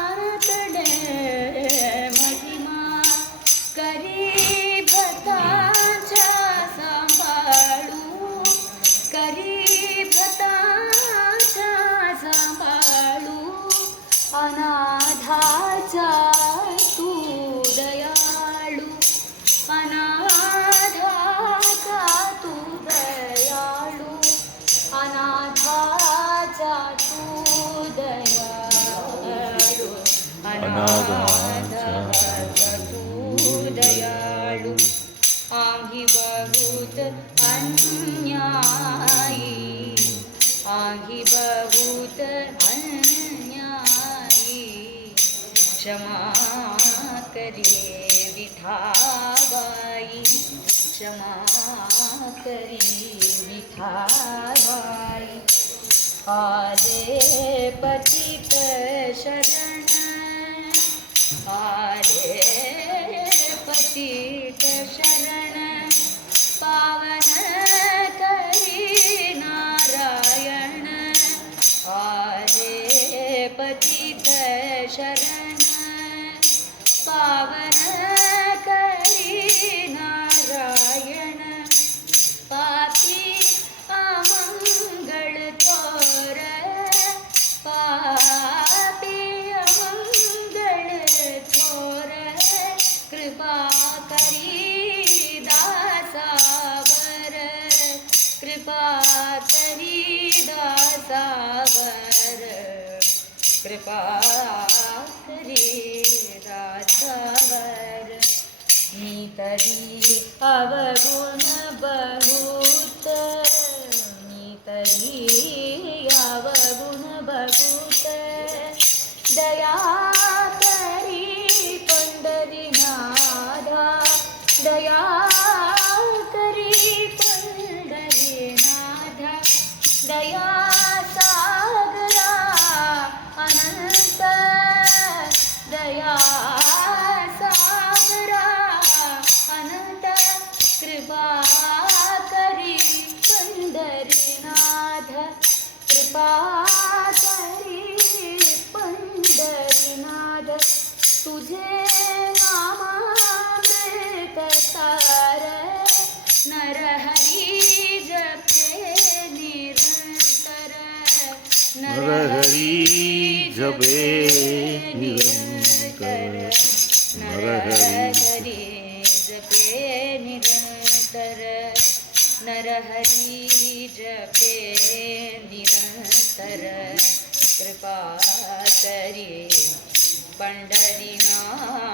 तुझ्याकडे महिमा करी भक्तांच्या सांभाळू, करी भक्तांच्या सांभाळू, अनाथाचा तू दयाळू, अनाथाचा तू दयाळू, अनाथाचा तू दयाळू, अनाथाचा तू दयाळू. आम्ही बहुत अन्यायी, आम्ही बहुत अन्यायी, क्षमा करे विठाबाई, क्षमा करी विठाबाई. आले पतित शरण, आले पतित शरण, पावन करी नारायण. आले पतित शरण, पावन करी नारायण. पापी अमंगल थोर, पापी अमंगल थोर, कृपा करी दासावर, कृपा करी दासावर, कृपा करी दासावर. मी तरी अवगुण बहुत, मी तरी अवगुण बहुत, दया करी पंढरीनाथा, दया करी पंढरीनाथा. दया सागरा अनंत, दया सागरा अनंत, कृपा करी पंढरीनाथ, कृपा करी पंढरीनाथ. तुझे नामामृत सार, नरहरी जपे निरंतर, नरहरी जपे निरंतर, नरहरी जपे निरंतर, नरहरी जपे निरंतर. कृपा करी पंढरीनाथ.